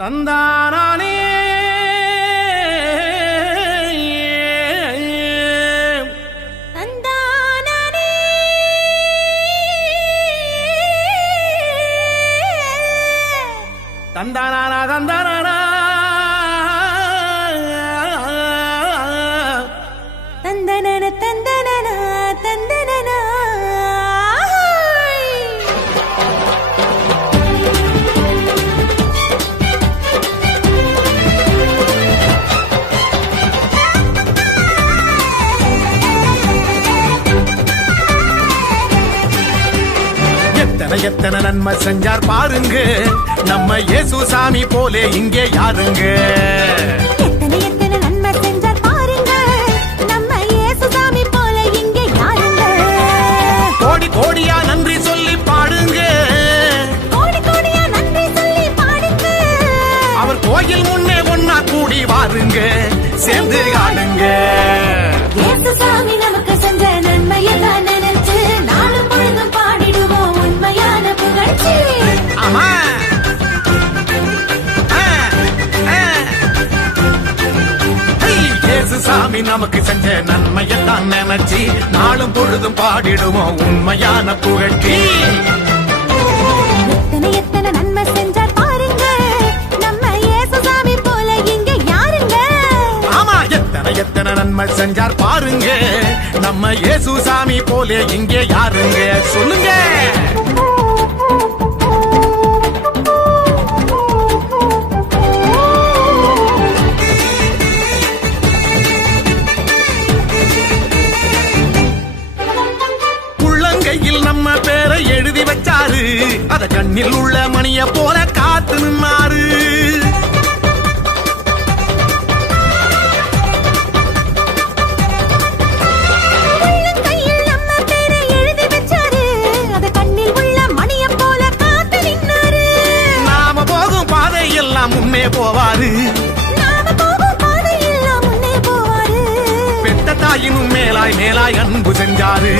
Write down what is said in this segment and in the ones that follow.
தந்தானே தந்தானா தந்தானா தந்தனன தந்தனன தந்தனன எத்தனை எத்தனை நன்மை செஞ்சார் பாருங்க நம்ம இயேசு சாமி போலே இங்கே யாருங்க. எத்தனை எத்தனை நன்மை செஞ்சார் பாருங்க நம்ம இயேசு சாமி போல இங்கே யாருங்க. கோடி கோடியா நன்றி சொல்லி பாடுங்க, கோடி கோடியா நன்றி சொல்லி பாடுங்க. அவர் கோயில் முன்னே ஒன்னா கூடி வாருங்க, சேர்ந்து ஆடுங்க. இயேசு சாமி நமக்கு செஞ்ச நன்மையெல்லாம் நினைச்சு நாளும் பொழுதும் பாடிடுவோம் உண்மையான புகழ்ச்சி. ஆமா இயேசு சாமி நமக்கு செஞ்ச நன்மையத்தான் நினைச்சு நாளும் பொழுதும் பாடிடுவோம் உண்மையான புகழ்ச்சி. எத்தனை எத்தனை நன்மை செஞ்சார் பாருங்க நம்ம இயேசு சாமி போல இங்க யாருங்க. ஆமா எத்தனை எத்தனை நன்மை செஞ்சார் பாருங்க நம்ம இயேசு சாமி போலே இங்கே யாருங்க சொல்லுங்க. உள்ளங்கையில் நம்ம பேரை எழுதி வச்சாரு, அத கண்ணில் உள்ள மணிய போல காத்து நின்னாரு. உள்ளங்கையில் நம்ம பேரை எழுதி வச்சாரு, அத கண்ணில் உள்ள மணிய போல காத்து நின்னாரு. நாம போகும் பாதை எல்லாம் முன்னே போவாரு, நாம போகும் பாதையெல்லாம் முன்னே போவாரு. பெத்த தாயினும் மேலாய் மேலாய் அன்பு செஞ்சாரு,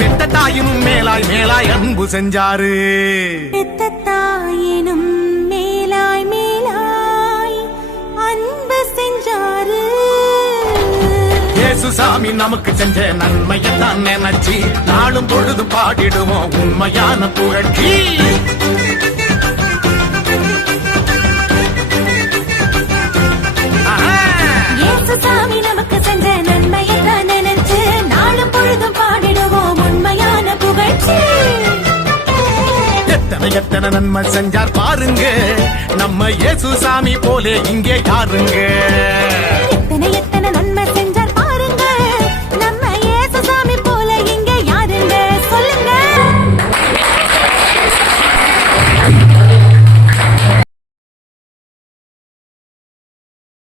பெத்த தாயினும் மேலாய் மேலாய் அன்பு செஞ்சாரு. பெத்த தாயினும் மேலாய் மேலாய் அன்பு செஞ்சாரு. இயேசு சாமி நமக்கு செஞ்ச நன்மையத்தான் நினைச்சு நாளும் பொழுது பாடிடுவோம் உண்மையான புகழ்ச்சி. இயேசு சாமி நமக்கு செஞ்ச நன்மையெல்லாம் நினைச்சு நாளும் பொழுதும் பாடிடுவோம் உண்மையான புகழ்ச்சி. எத்தனை எத்தனை நன்மை செஞ்சார் பாருங்க நம்ம இயேசு சாமி போலே இங்கே யாருங்க.